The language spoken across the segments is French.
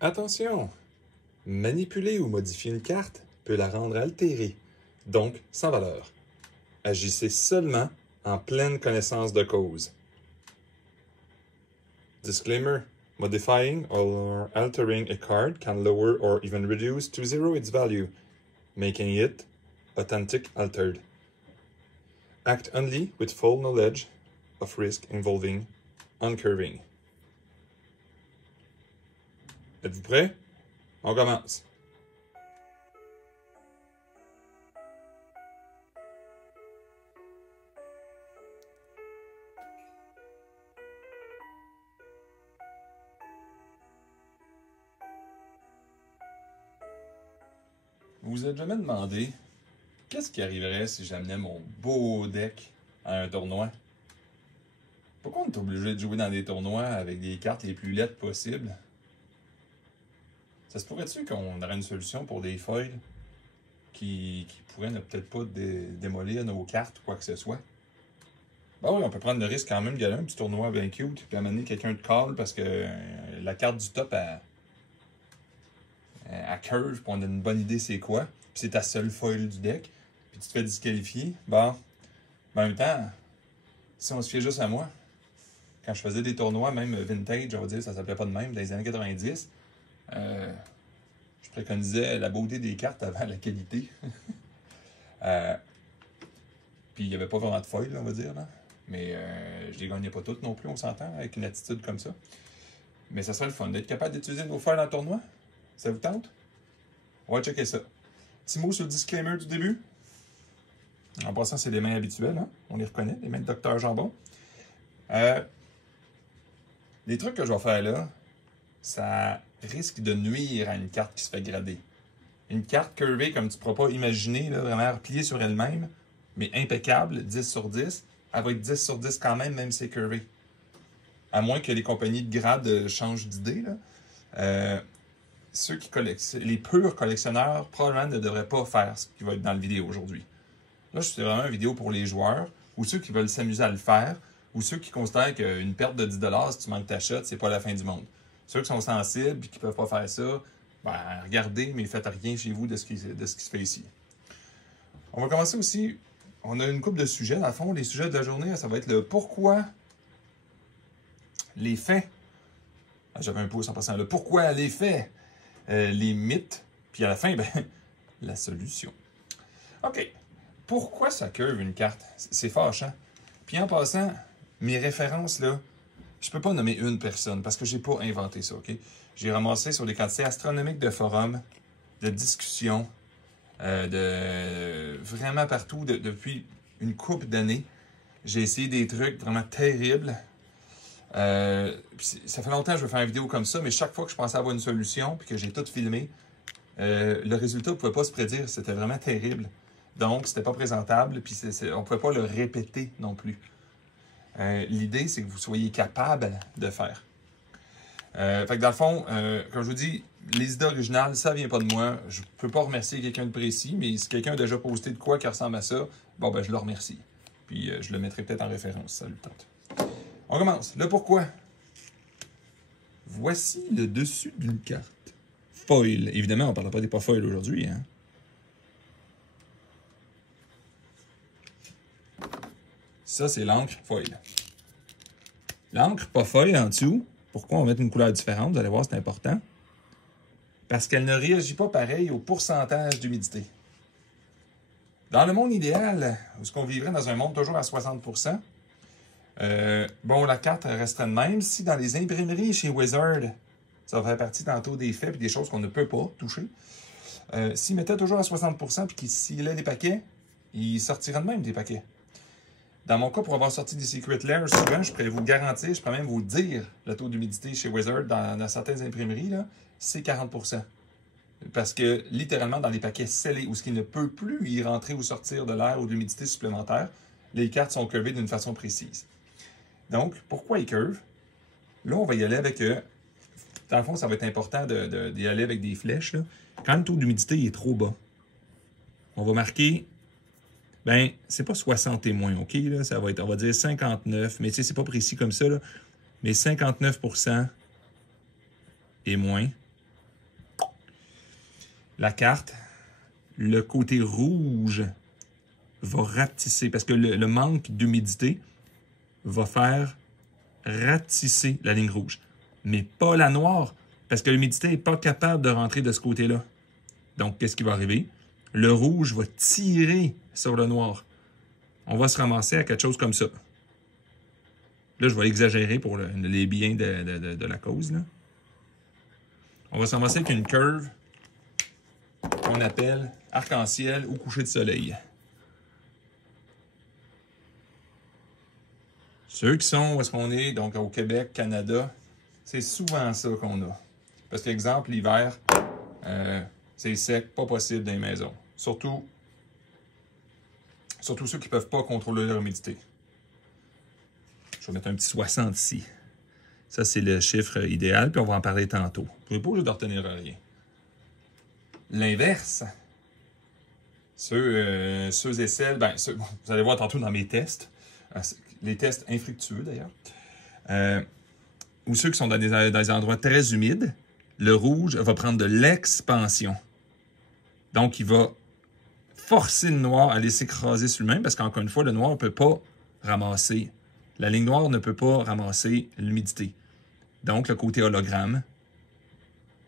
Attention! Manipuler ou modifier une carte peut la rendre altérée, donc sans valeur. Agissez seulement en pleine connaissance de cause. Disclaimer: modifying or altering a card can lower or even reduce to zero its value, making it authentic altered. Act only with full knowledge of risk involving uncurving. Êtes-vous prêts? On commence. Vous vous êtes jamais demandé qu'est-ce qui arriverait si j'amenais mon beau deck à un tournoi? Pourquoi on est obligé de jouer dans des tournois avec des cartes les plus laides possibles? Ça se pourrait-tu qu'on aurait une solution pour des foils qui pourraient ne peut-être pas démolir nos cartes ou quoi que ce soit? Ben oui, on peut prendre le risque quand même d'y aller un petit tournoi bien cute, puis amener quelqu'un de call parce que la carte du top à curve, puis on a une bonne idée c'est quoi, puis c'est ta seule foil du deck, puis tu te fais disqualifier. Bon, en même temps, si on se fiait juste à moi, quand je faisais des tournois, même vintage, on va dire, ça s'appelait pas de même, dans les années 90, je préconisais la beauté des cartes avant la qualité. Puis il n'y avait pas vraiment de foil, on va dire, là. Mais je les gagnais pas toutes non plus, on s'entend, avec une attitude comme ça. Mais ça serait le fun d'être capable d'utiliser nos foils en tournoi. Ça vous tente? On va checker ça. Petit mot sur le disclaimer du début. En passant, c'est les mains habituelles, hein? On les reconnaît, les mains de Dr Jambon. Les trucs que je vais faire là, ça risque de nuire à une carte qui se fait grader. Une carte curvée comme tu ne pourras pas imaginer, là, vraiment repliée sur elle-même, mais impeccable, 10 sur 10, elle va être 10 sur 10 quand même si c'est curvé. À moins que les compagnies de grade changent d'idée, là. Ceux qui collectionnent, les purs collectionneurs, probablement ne devraient pas faire ce qui va être dans la vidéo aujourd'hui. Là, c'est vraiment une vidéo pour les joueurs, ou ceux qui veulent s'amuser à le faire, ou ceux qui considèrent qu'une perte de 10$, si tu manques ta shot, c'est pas la fin du monde. Ceux qui sont sensibles et qui peuvent pas faire ça, ben, regardez, mais faites rien chez vous de ce qui se fait ici. On va commencer aussi, on a une couple de sujets, dans le fond, les sujets de la journée, ça va être le pourquoi, les faits, j'avais un pouce en passant, le pourquoi, les faits, les mythes, puis à la fin, ben, la solution. OK. Pourquoi ça curve une carte? C'est fâchant. Puis en passant, mes références, là, je peux pas nommer une personne parce que j'ai pas inventé ça, OK? J'ai ramassé sur des quantités astronomiques de forums, de discussions, de vraiment partout depuis une couple d'années. J'ai essayé des trucs vraiment terribles. Ça fait longtemps que je veux faire une vidéo comme ça, mais chaque fois que je pensais avoir une solution puis que j'ai tout filmé, le résultat ne pouvait pas se prédire. C'était vraiment terrible. Donc, c'était pas présentable, puis on ne pouvait pas le répéter non plus. L'idée, c'est que vous soyez capable de faire. Fait que dans le fond, comme je vous dis, les idées originales, ça vient pas de moi. Je peux pas remercier quelqu'un de précis, mais si quelqu'un a déjà posté de quoi qui ressemble à ça, bon, ben je le remercie. Puis je le mettrai peut-être en référence, ça le tente. On commence. Le pourquoi. Voici le dessus d'une carte. Foil. Évidemment, on ne parlera pas des pas foil aujourd'hui, hein. Ça, c'est l'encre foil. L'encre pas foil en dessous, pourquoi on met une couleur différente? Vous allez voir, c'est important. Parce qu'elle ne réagit pas pareil au pourcentage d'humidité. Dans le monde idéal, où est-ce qu'on vivrait dans un monde toujours à 60%, bon, la carte resterait de même. Si dans les imprimeries chez Wizard, ça va faire partie tantôt des faits et des choses qu'on ne peut pas toucher, s'ils mettaient toujours à 60% et s'il a des paquets, il sortirait de même des paquets. Dans mon cas, pour avoir sorti des Secret Layers, souvent, je pourrais vous garantir, je pourrais même vous dire le taux d'humidité chez Wizard dans certaines imprimeries, c'est 40%. Parce que, littéralement, dans les paquets scellés, où ce qui ne peut plus y rentrer ou sortir de l'air ou de l'humidité supplémentaire, les cartes sont curvées d'une façon précise. Donc, pourquoi ils curvent? Là, on va y aller avec... dans le fond, ça va être important d'y aller avec des flèches, là. Quand le taux d'humidité est trop bas, on va marquer... Ben, c'est pas 60 et moins, OK? Là, ça va être, on va dire 59, mais tu sais, c'est pas précis comme ça, là. Mais 59% et moins, la carte, le côté rouge va rapetisser parce que le manque d'humidité va faire rapetisser la ligne rouge. Mais pas la noire, parce que l'humidité n'est pas capable de rentrer de ce côté-là. Donc, qu'est-ce qui va arriver? Le rouge va tirer sur le noir. On va se ramasser à quelque chose comme ça. Là, je vais exagérer pour les biens de la cause. Là. On va se ramasser avec une curve qu'on appelle arc-en-ciel ou coucher de soleil. Ceux qui sont où est-ce qu'on est, donc au Québec, Canada, c'est souvent ça qu'on a. Parce qu'exemple, l'hiver, c'est sec, pas possible dans les maisons. Surtout ceux qui ne peuvent pas contrôler leur humidité. Je vais mettre un petit 60 ici. Ça, c'est le chiffre idéal, puis on va en parler tantôt. Vous n'êtes pas obligé de retenir rien. L'inverse, ceux et celles, vous allez voir tantôt dans mes tests, les tests infructueux d'ailleurs, ou ceux qui sont dans des endroits très humides, le rouge va prendre de l'expansion. Donc, il va forcer le noir à aller s'écraser sur lui-même parce qu'encore une fois, le noir ne peut pas ramasser. La ligne noire ne peut pas ramasser l'humidité. Donc, le côté hologramme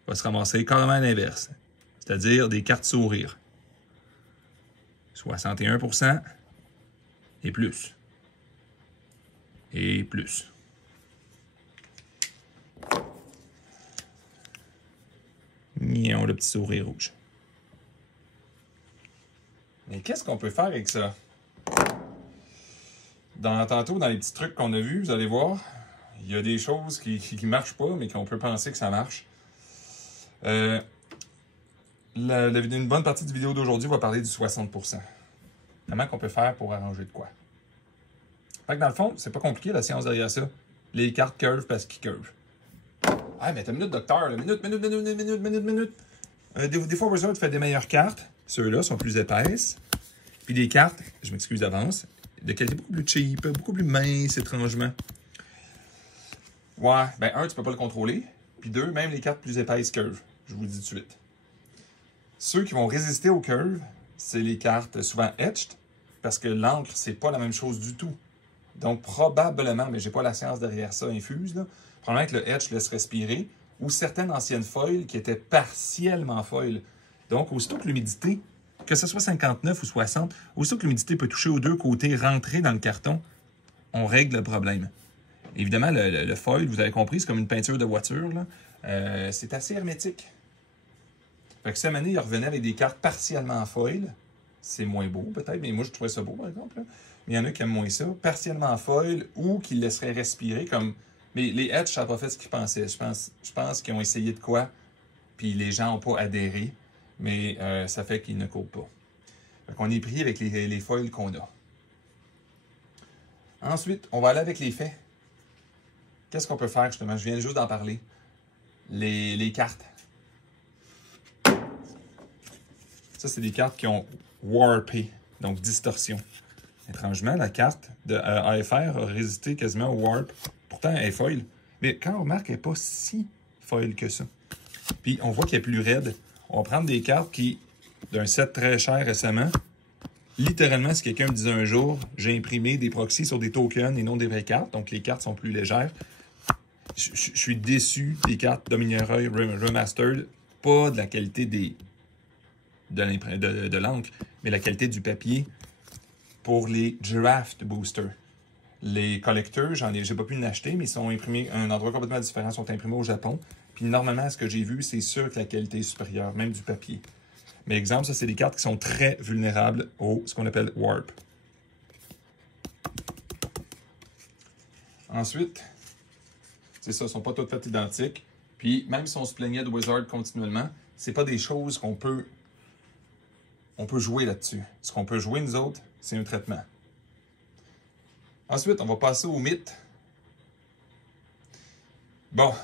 va se ramasser carrément à l'inverse, c'est-à-dire des cartes sourires. 61% et plus. Et plus. Miaou, le petit sourire rouge. Mais qu'est-ce qu'on peut faire avec ça? Tantôt, dans les petits trucs qu'on a vus, vous allez voir, il y a des choses qui ne marchent pas, mais qu'on peut penser que ça marche. Une bonne partie de vidéo d'aujourd'hui va parler du 60%. Comment qu'on peut faire pour arranger de quoi? Fait que dans le fond, c'est pas compliqué la science derrière ça. Les cartes curvent parce qu'ils curvent. Ah, mais t'as une minute, docteur. Là. Minute. Des fois, Wizard fait des meilleures cartes. Ceux-là sont plus épaisses. Puis des cartes, je m'excuse d'avance, de qualité beaucoup plus cheap, beaucoup plus mince, étrangement. Ouais, un, tu peux pas le contrôler. Puis deux, même les cartes plus épaisses curvent. Je vous le dis tout de suite. Ceux qui vont résister aux curves, c'est les cartes souvent etched, parce que l'encre, c'est pas la même chose du tout. Donc, probablement, mais j'ai pas la science derrière ça infuse, là, probablement que le etch laisse respirer, ou certaines anciennes foils qui étaient partiellement foils. Donc, aussitôt que l'humidité, que ce soit 59 ou 60, aussitôt que l'humidité peut toucher aux deux côtés, rentrer dans le carton, on règle le problème. Évidemment, le foil, vous avez compris, c'est comme une peinture de voiture, là. C'est assez hermétique. Fait que cette année, il revenait avec des cartes partiellement en foil. C'est moins beau, peut-être, mais moi, je trouvais ça beau, par exemple. Là. Mais il y en a qui aiment moins ça. Partiellement en foil ou qui le laisseraient respirer comme... Mais les Etch, ça n'a pas fait ce qu'ils pensaient. Je pense qu'ils ont essayé de quoi, puis les gens n'ont pas adhéré, mais ça fait qu'ils ne courent pas. Fait qu'on est pris avec les foils qu'on a. Ensuite, on va aller avec les faits. Qu'est-ce qu'on peut faire, justement? Je viens juste d'en parler. Les cartes. Ça, c'est des cartes qui ont warpé, donc distorsion. Étrangement, la carte de AFR a résisté quasiment au warp. Pourtant, elle est foil. Mais quand on remarque, elle n'est pas si foil que ça. Puis, on voit qu'elle est plus raide. On va prendre des cartes qui, d'un set très cher récemment, littéralement, si quelqu'un me disait un jour, j'ai imprimé des proxys sur des tokens et non des vraies cartes, donc les cartes sont plus légères. Je suis déçu des cartes Dominaria Remastered, pas de la qualité de l'encre, mais la qualité du papier pour les draft boosters. Les collecteurs, j'ai pas pu en acheter, mais ils sont imprimés à un endroit complètement différent, ils sont imprimés au Japon. Puis normalement, ce que j'ai vu, c'est sûr que la qualité est supérieure, même du papier. Mais exemple, ça, c'est des cartes qui sont très vulnérables au ce qu'on appelle warp. Ensuite, c'est ça, ils ne sont pas toutes faites identiques. Puis même si on se plaignait de Wizard continuellement, c'est pas des choses qu'on peut jouer là-dessus. Ce qu'on peut jouer, nous autres, c'est un traitement. Ensuite, on va passer au mythe. Bon,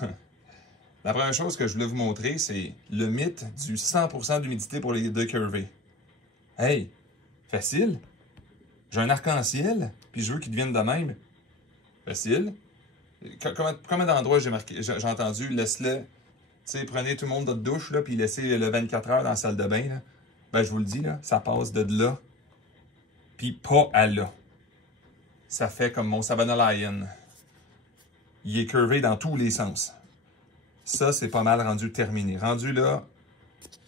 la première chose que je voulais vous montrer, c'est le mythe du 100% d'humidité pour les deux curvés. Hey, facile. J'ai un arc-en-ciel, puis je veux qu'il devienne de même. Facile. Combien d'endroits j'ai entendu, laisse-le sais, prenez tout le monde de douche, là, puis laissez le 24 heures dans la salle de bain, là. Ben, je vous le dis, là, ça passe de là, puis pas à là. Ça fait comme mon Savannah Lion. Il est curvé dans tous les sens. Ça, c'est pas mal rendu terminé. Rendu là,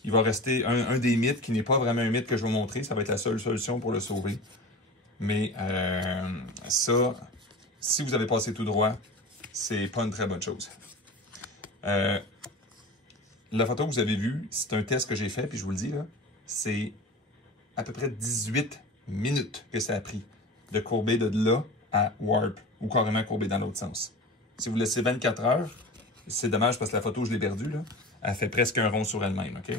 il va rester un des mythes qui n'est pas vraiment un mythe que je vais vous montrer. Ça va être la seule solution pour le sauver. Mais ça, si vous avez passé tout droit, c'est pas une très bonne chose. La photo que vous avez vue, c'est un test que j'ai fait, puis je vous le dis, là, c'est à peu près 18 minutes que ça a pris de courber de là à warp, ou carrément courber dans l'autre sens. Si vous laissez 24 heures, c'est dommage parce que la photo, je l'ai perdue, là, elle fait presque un rond sur elle-même, OK?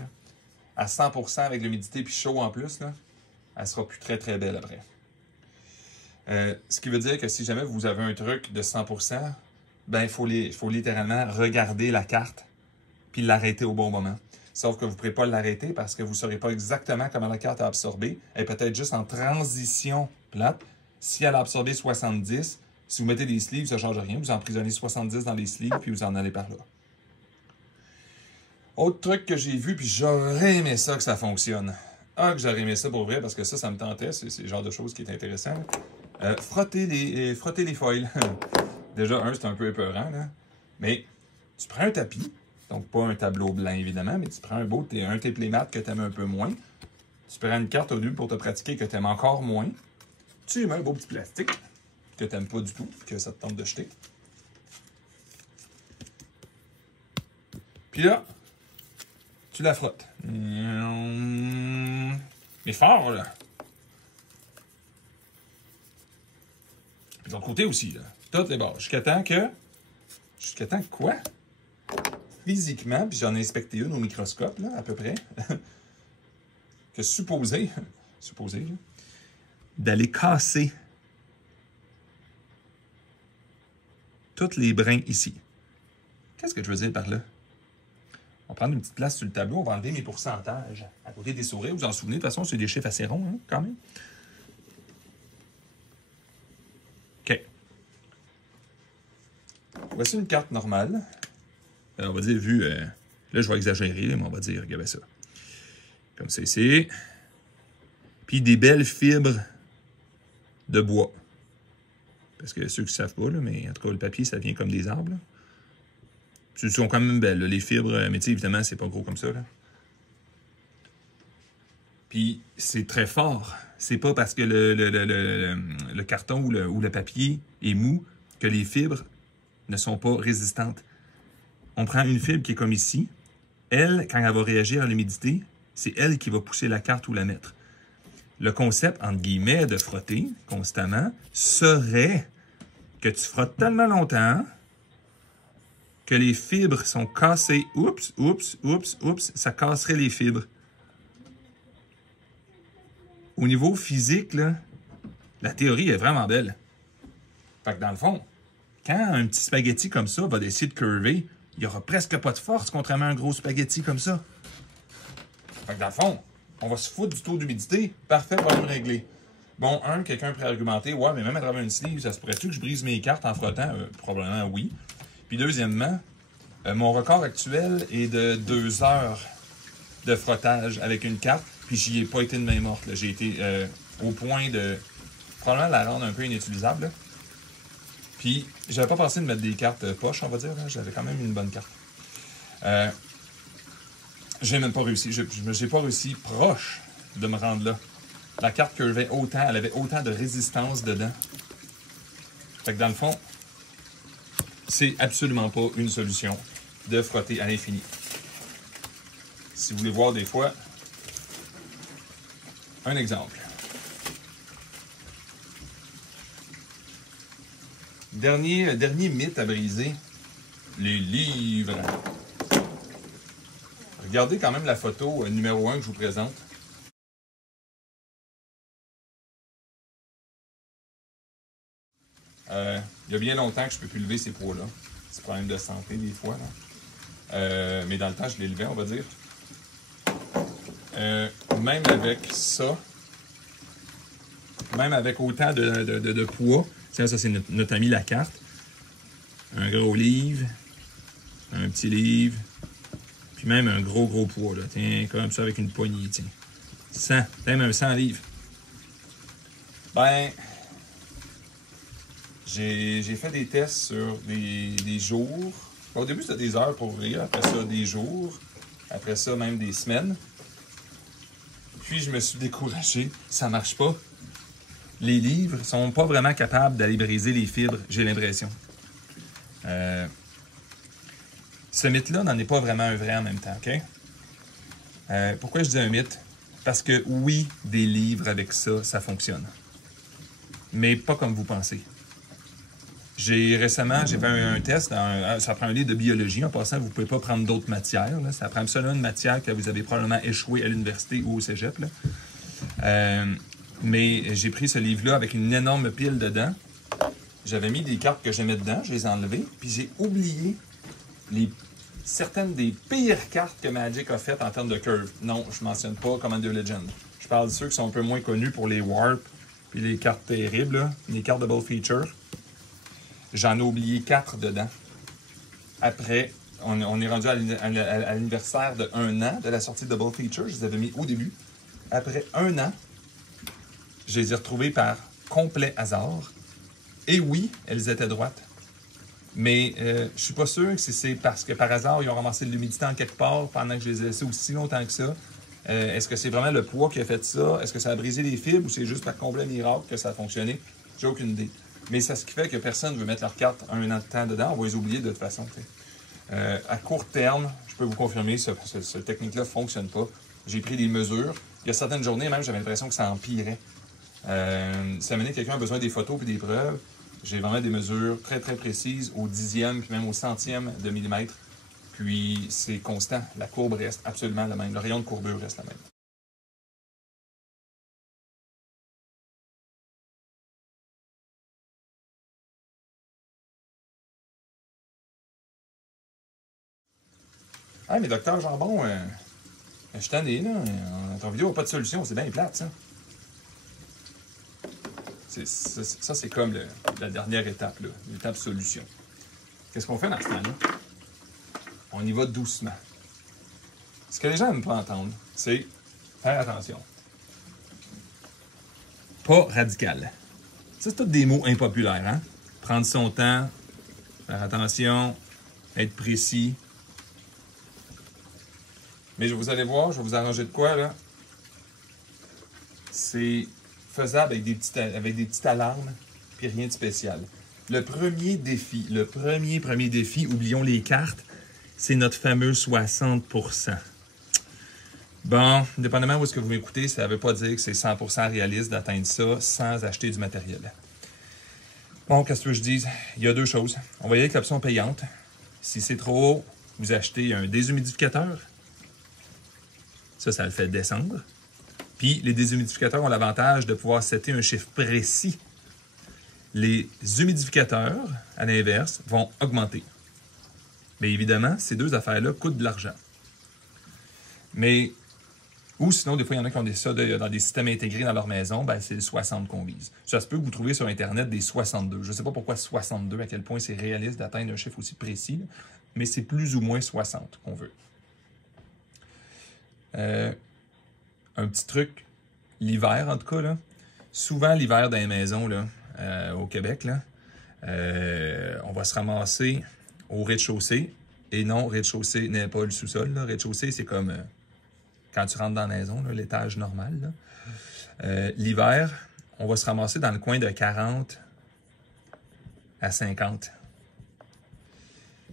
À 100% avec l'humidité puis chaud en plus, là, elle sera plus très très belle après. Ce qui veut dire que si jamais vous avez un truc de 100%, ben il faut littéralement regarder la carte puis l'arrêter au bon moment. Sauf que vous ne pourrez pas l'arrêter parce que vous ne saurez pas exactement comment la carte a absorbé. Elle est peut-être juste en transition plate. Si elle a absorbé 70, si vous mettez des sleeves, ça ne change rien. Vous emprisonnez 70 dans les sleeves puis vous en allez par là. Autre truc que j'ai vu, puis j'aurais aimé ça que ça fonctionne. Ah, que j'aurais aimé ça pour vrai, parce que ça me tentait. C'est le genre de choses qui est intéressant. Frotter les foils. Déjà, c'est un peu épeurant, là. Mais tu prends un tapis, donc pas un tableau blanc, évidemment, mais tu prends un tape mat que tu aimes un peu moins. Tu prends une carte au début pour te pratiquer que tu aimes encore moins. Tu mets un beau petit plastique que tu n'aimes pas du tout, que ça te tente de jeter. Puis là, tu la frottes. Mais fort, là. Puis de l'autre côté aussi, là. Toutes les bords. Jusqu'à temps que quoi? Physiquement, puis j'en ai inspecté une au microscope, là, à peu près, que supposé, là, d'aller casser tous les brins ici. Qu'est-ce que je veux dire par là? On va prendre une petite place sur le tableau, on va enlever mes pourcentages à côté des sourires. Vous vous en souvenez, de toute façon, c'est des chiffres assez ronds, hein, quand même. OK. Voici une carte normale. On va dire, là, je vais exagérer, mais on va dire, regardez ça. Comme ça ici. Puis des belles fibres de bois. Parce que ceux qui ne savent pas, là, mais en tout cas, le papier, ça vient comme des arbres, là. Ils sont quand même belles, là, les fibres, mais tu sais, évidemment, c'est pas gros comme ça, là. Puis, c'est très fort. C'est pas parce que le carton ou le papier est mou que les fibres ne sont pas résistantes. On prend une fibre qui est comme ici. Elle, quand elle va réagir à l'humidité, c'est elle qui va pousser la carte ou la mettre. Le concept, entre guillemets, de frotter constamment serait que tu frottes tellement longtemps que les fibres sont cassées. Oups, ça casserait les fibres. Au niveau physique, là, la théorie est vraiment belle. Fait que dans le fond, quand un petit spaghetti comme ça va essayer de curver, il n'y aura presque pas de force contrairement à un gros spaghetti comme ça. Fait que dans le fond, on va se foutre du taux d'humidité. Parfait, problème réglé. Bon, quelqu'un pourrait argumenter, ouais, mais même à travers une sleeve, ça se pourrait-tu que je brise mes cartes en frottant? Probablement oui. Puis deuxièmement, mon record actuel est de 2 heures de frottage avec une carte, puis j'y ai pas été de main morte. J'ai été au point de probablement la rendre un peu inutilisable. Là. Puis j'avais pas pensé de mettre des cartes poches, on va dire. J'avais quand même une bonne carte. J'ai même pas réussi. J'ai pas réussi proche de me rendre là. La carte curvait autant, elle avait autant de résistance dedans. Fait que dans le fond, c'est absolument pas une solution de frotter à l'infini. Si vous voulez voir des fois, un exemple. Dernier mythe à briser, les livres. Regardez quand même la photo numéro 1 que je vous présente. Il y a bien longtemps que je ne peux plus lever ces poids-là. C'est un problème de santé des fois. Là. Mais dans le temps, je les levais, on va dire. Même avec ça, même avec autant de poids, tiens, ça c'est notre ami la carte. Un gros livre, un petit livre, Puis même un gros poids, là. Tiens, comme ça avec une poignée, tiens. 100, même 100 livres. Ben, j'ai fait des tests sur des jours. Au début, c'était des heures pour ouvrir. Après ça, des jours. Après ça, même des semaines. Puis, je me suis découragé. Ça marche pas. Les livres sont pas vraiment capables d'aller briser les fibres, j'ai l'impression. Ce mythe-là n'en est pas vraiment un vrai en même temps, OK? Pourquoi je dis un mythe? Parce que oui, des livres avec ça, ça fonctionne. Mais pas comme vous pensez. Récemment, j'ai fait un test. Ça prend un livre de biologie. En passant, vous ne pouvez pas prendre d'autres matières. Là. Ça prend seulement une matière que vous avez probablement échoué à l'université ou au cégep. Là. Mais j'ai pris ce livre-là avec une énorme pile dedans. J'avais mis des cartes que j'aimais dedans. Je les ai enlevées. Puis j'ai oublié certaines des pires cartes que Magic a faites en termes de curve. Non, je ne mentionne pas Commander Legend. Je parle de ceux qui sont un peu moins connus pour les Warp puis les cartes terribles, là, les cartes Double Feature. J'en ai oublié 4 dedans. Après, on est rendu à l'anniversaire de 1 an de la sortie de Double Feature. Je les avais mis au début. Après 1 an, je les ai retrouvées par complet hasard. Et oui, elles étaient droites. Mais je suis pas sûr que c'est parce que par hasard, ils ont ramassé de l'humidité en quelque part pendant que je les ai laissés aussi longtemps que ça. Est-ce que c'est vraiment le poids qui a fait ça? Est-ce que ça a brisé les fibres ou c'est juste par complet miracle que ça a fonctionné? J'ai aucune idée. Mais c'est ce qui fait que personne ne veut mettre leurs cartes 1 an de temps dedans. On va les oublier de toute façon. À court terme, je peux vous confirmer, cette technique-là ne fonctionne pas. J'ai pris des mesures. Il y a certaines journées, même, j'avais l'impression que ça empirait. Ça mène quelqu'un a besoin des photos et des preuves. J'ai vraiment des mesures très, très précises au dixième puis même au centième de millimètre. Puis c'est constant. La courbe reste absolument la même. Le rayon de courbure reste la même. Ah, mais docteur Jambon, je suis tanné, là. Ton vidéo n'a pas de solution. C'est bien plate, ça. Ça, c'est comme la dernière étape, l'étape solution. Qu'est-ce qu'on fait dans ce temps-là? On y va doucement. Ce que les gens n'aiment pas entendre, c'est faire attention. Pas radical. Ça, c'est tous des mots impopulaires, hein? Prendre son temps, faire attention, être précis. Mais vous allez voir, je vais vous arranger de quoi, là? C'est faisable avec des petites alarmes, puis rien de spécial. Le premier défi, oublions les cartes, c'est notre fameux 60%. Bon, dépendamment où est-ce que vous m'écoutez, ça ne veut pas dire que c'est 100% réaliste d'atteindre ça sans acheter du matériel. Bon, qu'est-ce que je dis? Il y a 2 choses. On va y aller avec l'option payante. Si c'est trop haut, vous achetez un déshumidificateur. Ça le fait descendre. Puis, les déshumidificateurs ont l'avantage de pouvoir setter un chiffre précis. Les humidificateurs, à l'inverse, vont augmenter. Mais évidemment, ces 2 affaires-là coûtent de l'argent. Mais, ou sinon, des fois, il y en a qui ont ça dans des systèmes intégrés dans leur maison, ben, c'est le 60 qu'on vise. Ça se peut que vous trouviez sur Internet des 62. Je ne sais pas pourquoi 62, à quel point c'est réaliste d'atteindre un chiffre aussi précis, mais c'est plus ou moins 60 qu'on veut. Un petit truc, l'hiver en tout cas, là, souvent l'hiver dans les maisons là, au Québec, là, on va se ramasser au rez-de-chaussée. Et non, rez-de-chaussée n'est pas le sous-sol. Rez-de-chaussée, c'est comme quand tu rentres dans la maison, l'étage normal. L'hiver, on va se ramasser dans le coin de 40 à 50.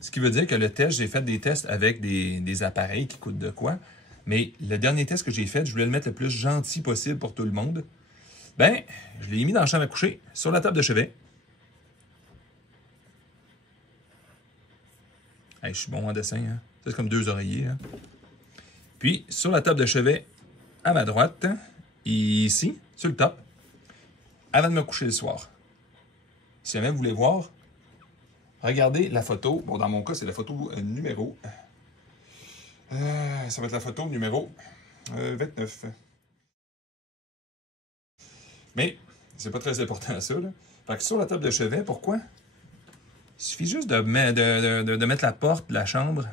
Ce qui veut dire que le test, j'ai fait des tests avec des appareils qui coûtent de quoi. Mais le dernier test que j'ai fait, je voulais le mettre le plus gentil possible pour tout le monde. Ben, je l'ai mis dans la chambre à coucher, sur la table de chevet. Hey, je suis bon en dessin, hein? C'est comme 2 oreillers. Hein? Puis, sur la table de chevet, à ma droite, ici, sur le top, avant de me coucher le soir. Si jamais vous voulez voir, regardez la photo. Bon, dans mon cas, c'est la photo numéro... ça va être la photo numéro 29. Mais, c'est pas très important ça, là. Fait que sur la table de chevet, pourquoi? Il suffit juste de mettre la porte de la chambre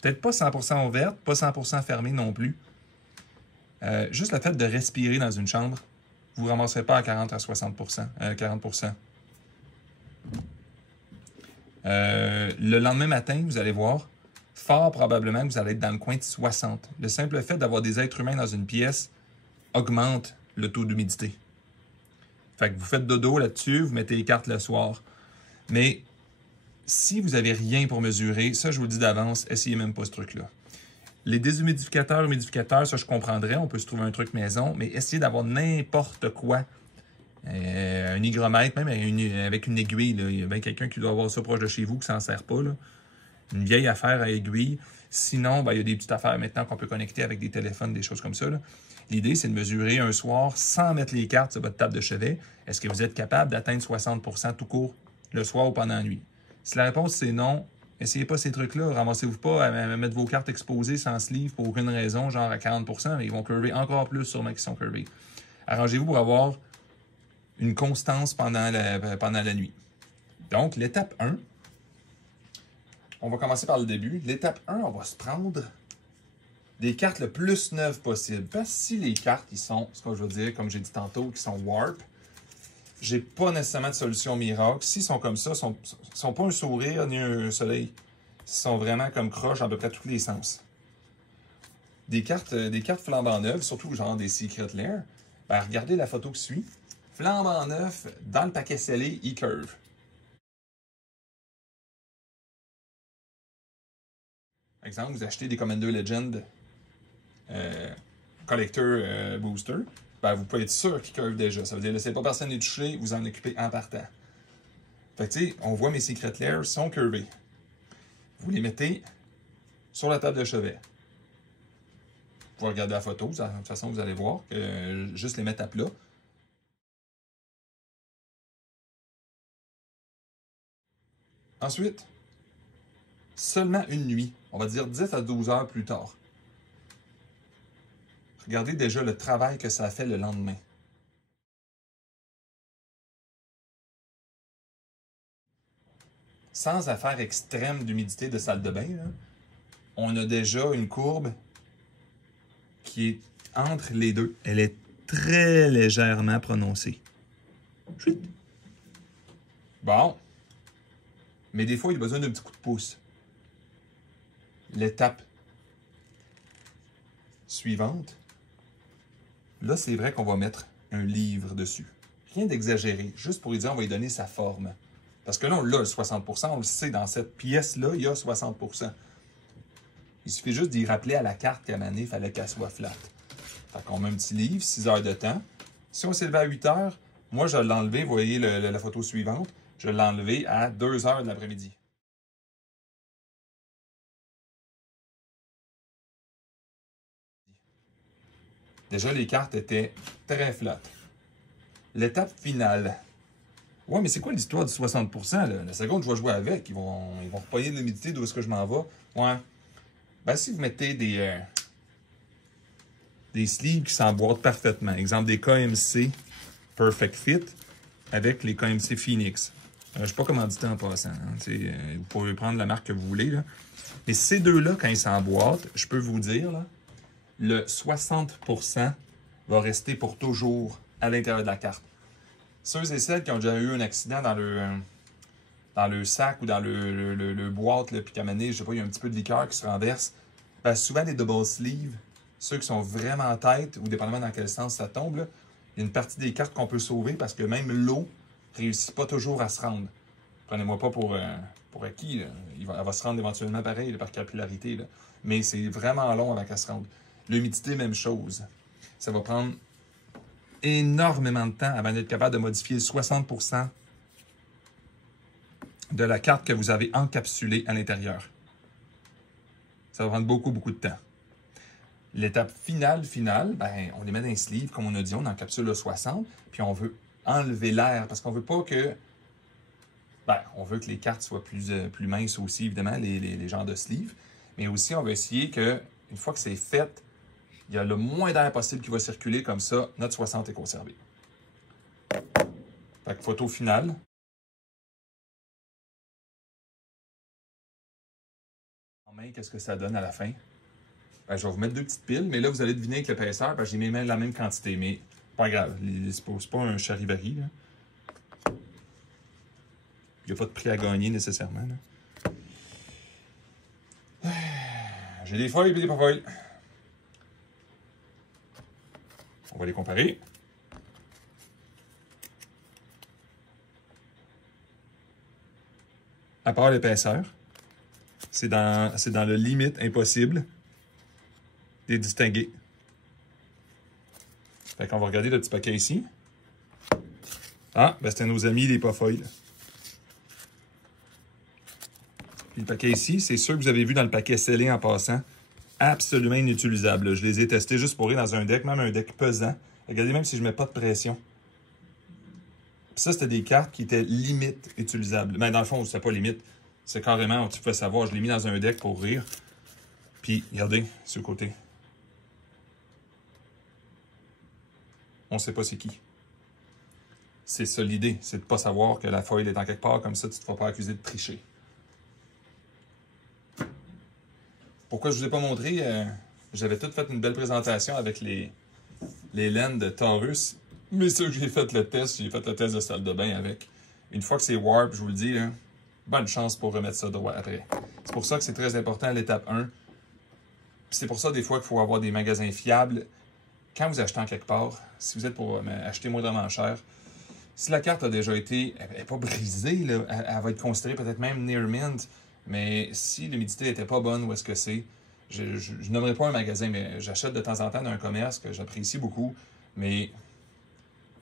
Peut-être pas 100% ouverte, pas 100% fermée non plus. Juste le fait de respirer dans une chambre, vous ne ramasserez pas à 40 à 60%, 40%. Le lendemain matin, vous allez voir, fort probablement que vous allez être dans le coin de 60. Le simple fait d'avoir des êtres humains dans une pièce augmente le taux d'humidité. Fait que vous faites dodo là-dessus, vous mettez les cartes le soir. Mais si vous n'avez rien pour mesurer, ça je vous le dis d'avance, essayez même pas ce truc-là. Les déshumidificateurs, humidificateurs, ça je comprendrais, on peut se trouver un truc maison, mais essayez d'avoir n'importe quoi. Un hygromètre, même avec une aiguille. Là. Il y a bien quelqu'un qui doit avoir ça proche de chez vous qui s'en sert pas. Là. Une vieille affaire à aiguille. Sinon, ben, il y a des petites affaires maintenant qu'on peut connecter avec des téléphones, des choses comme ça. L'idée, c'est de mesurer un soir sans mettre les cartes sur votre table de chevet. Est-ce que vous êtes capable d'atteindre 60% tout court le soir ou pendant la nuit? Si la réponse c'est non, essayez pas ces trucs-là. Ramassez-vous pas à mettre vos cartes exposées sans sleeve pour aucune raison, genre à 40%, mais ils vont curver encore plus sûrement qu'ils sont curvés. Arrangez-vous pour avoir une constance pendant la nuit. Donc, l'étape 1, on va commencer par le début. L'étape 1, on va se prendre des cartes le plus neuves possible. Parce que si les cartes, ils sont, ce que je veux dire, comme j'ai dit tantôt, qui sont warp, j'ai pas nécessairement de solution miracle. S'ils sont comme ça, ils sont pas un sourire ni un soleil. Ils sont vraiment comme croches à peu près tous les sens. Des cartes flambant neuves, surtout genre des Secret Lair, ben regardez la photo qui suit. Flambant neuf, dans le paquet scellé, e-curve. Par exemple, vous achetez des Commander Legend Collector Booster, ben vous pouvez être sûr qu'ils curvent déjà. Ça veut dire, laissez pas personne les toucher, vous en occupez en partant. Fait que, tu sais, on voit mes Secret Lair sont curvés. Vous les mettez sur la table de chevet. Vous pouvez regarder la photo, de toute façon, vous allez voir que juste les mettre à plat. Ensuite, seulement une nuit, on va dire 10 à 12 heures plus tard. Regardez déjà le travail que ça a fait le lendemain. Sans affaire extrême d'humidité de salle de bain, là, on a déjà une courbe qui est entre les deux. Elle est très légèrement prononcée. Chut. Bon. Mais des fois, il a besoin d'un petit coup de pouce. L'étape suivante, là, c'est vrai qu'on va mettre un livre dessus. Rien d'exagéré, juste pour lui dire, on va lui donner sa forme. Parce que là, on l'a, le 60%, on le sait, dans cette pièce-là, il y a 60%. Il suffit juste d'y rappeler à la carte qu'à Mané, il fallait qu'elle soit flat. Fait qu'on met un petit livre, 6 heures de temps. Si on s'est levé à 8 heures, moi, je l'ai enlevé, vous voyez la photo suivante, je l'ai enlevé à 2 heures de l'après-midi. Déjà, les cartes étaient très flattes. L'étape finale. Ouais, mais c'est quoi l'histoire du 60%? Là? La seconde, je vais jouer avec. Ils vont repogner de l'humidité d'où est-ce que je m'en vais. Ouais. Ben, si vous mettez des sleeves qui s'emboîtent parfaitement, exemple des KMC Perfect Fit avec les KMC Phoenix. Je ne sais pas comment dit en passant. Hein. Vous pouvez prendre la marque que vous voulez. Là. Mais ces deux-là, quand ils s'emboîtent, je peux vous dire, là, le 60% va rester pour toujours à l'intérieur de la carte. Ceux et celles qui ont déjà eu un accident dans le sac ou dans le boîte, puis qu'à un moment donné, je sais pas, il y a un petit peu de liqueur qui se renverse, ben, souvent les double sleeves, ceux qui sont vraiment en tête, ou dépendamment dans quel sens ça tombe, là, il y a une partie des cartes qu'on peut sauver parce que même l'eau ne réussit pas toujours à se rendre. Prenez-moi pas pour acquis, là. Elle va se rendre éventuellement pareil, là, par capillarité, là. Mais c'est vraiment long avant qu'elle se rende. L'humidité, même chose. Ça va prendre énormément de temps avant d'être capable de modifier 60% de la carte que vous avez encapsulée à l'intérieur. Ça va prendre beaucoup, beaucoup de temps. L'étape finale, ben, on les met dans un sleeve, comme on a dit, on encapsule le 60, puis on veut enlever l'air, parce qu'on veut pas que... Ben, on veut que les cartes soient plus minces aussi, évidemment, les genres de sleeves, mais aussi, on veut essayer que, une fois que c'est fait, il y a le moins d'air possible qui va circuler, comme ça, notre 60 est conservé. Fait que photo finale. main, qu'est-ce que ça donne à la fin? Ben, je vais vous mettre 2 petites piles, mais là, vous allez deviner avec l'épaisseur, parce que j'ai mes mains de la même quantité, mais pas grave, c'est pas un charivari, là. Il n'y a pas de prix à gagner nécessairement, là. J'ai des feuilles et des pas feuilles. On va les comparer. À part l'épaisseur, c'est dans le limite impossible de les distinguer. Fait qu'on va regarder le petit paquet ici. Ah, ben c'était nos amis les pas feuilles. Puis le paquet ici, c'est ceux que vous avez vu dans le paquet scellé en passant. Absolument inutilisable. Je les ai testés juste pour aller dans un deck, même un deck pesant. Regardez, même si je ne mets pas de pression. Puis ça, c'était des cartes qui étaient limite utilisables. Mais dans le fond, c'est pas limite. C'est carrément, tu peux savoir, je l'ai mis dans un deck pour rire. Puis, regardez, sur le côté. On ne sait pas c'est qui. C'est ça l'idée, c'est de ne pas savoir que la feuille est en quelque part, comme ça, tu ne te feras pas accuser de tricher. Pourquoi je ne vous ai pas montré, j'avais tout fait une belle présentation avec les laines de Taurus. Mais ceux que j'ai fait le test de salle de bain avec. Une fois que c'est warp, je vous le dis, là, bonne chance pour remettre ça droit après. C'est pour ça que c'est très important à l'étape 1. C'est pour ça des fois qu'il faut avoir des magasins fiables. Quand vous achetez en quelque part, si vous êtes pour acheter moindrement cher, si la carte a déjà été, elle n'est pas brisée, là, elle va être considérée peut-être même near mint, mais si l'humidité n'était pas bonne, où est-ce que c'est? Je nommerai pas un magasin, mais j'achète de temps en temps d'un commerce que j'apprécie beaucoup, mais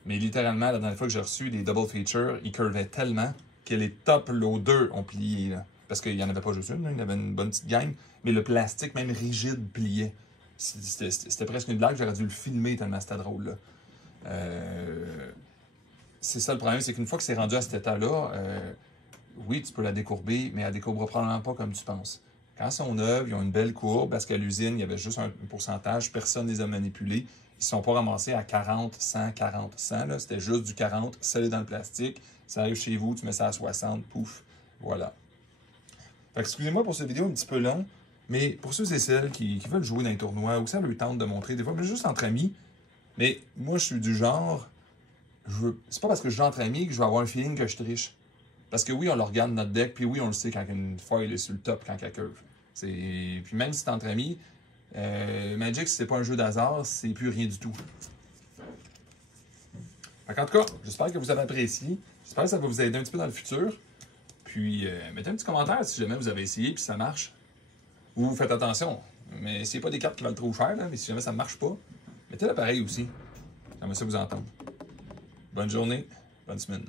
littéralement, la dernière fois que j'ai reçu des double features, ils curvaient tellement que les top loaders ont plié, là. Parce qu'il n'y en avait pas juste une, là, il y en avait une bonne petite gang, mais le plastique, même rigide, pliait. C'était presque une blague, j'aurais dû le filmer tellement c'était drôle, là. C'est ça le problème, c'est qu'une fois que c'est rendu à cet état-là, oui, tu peux la décourber, mais elle ne décourbera probablement pas comme tu penses. Quand elles sont neuves, ils ont une belle courbe, parce qu'à l'usine, il y avait juste un pourcentage, personne ne les a manipulés. Ils ne sont pas ramassés à 40, 100, 40, 100. C'était juste du 40, scellé dans le plastique. Ça arrive chez vous, tu mets ça à 60, pouf, voilà. Fait que excusez-moi pour cette vidéo un petit peu long, mais pour ceux et celles qui veulent jouer dans les tournois, ou ça leur tente de montrer, des fois, mais juste entre amis, mais moi, je suis du genre... C'est pas parce que je joue entre amis que je vais avoir un feeling que je triche. Parce que oui, on le regarde notre deck, puis oui, on le sait quand une feuille est sur le top, quand elle curve. Puis même si c'est entre amis, Magic, si c'est pas un jeu d'hasard, c'est plus rien du tout. En tout cas, j'espère que vous avez apprécié. J'espère que ça va vous aider un petit peu dans le futur. Puis, mettez un petit commentaire si jamais vous avez essayé puis ça marche. Ou faites attention. Mais c'est pas des cartes qui valent trop cher, là, mais si jamais ça ne marche pas, mettez l'appareil aussi. J'aimerais ça vous entendre. Bonne journée, bonne semaine.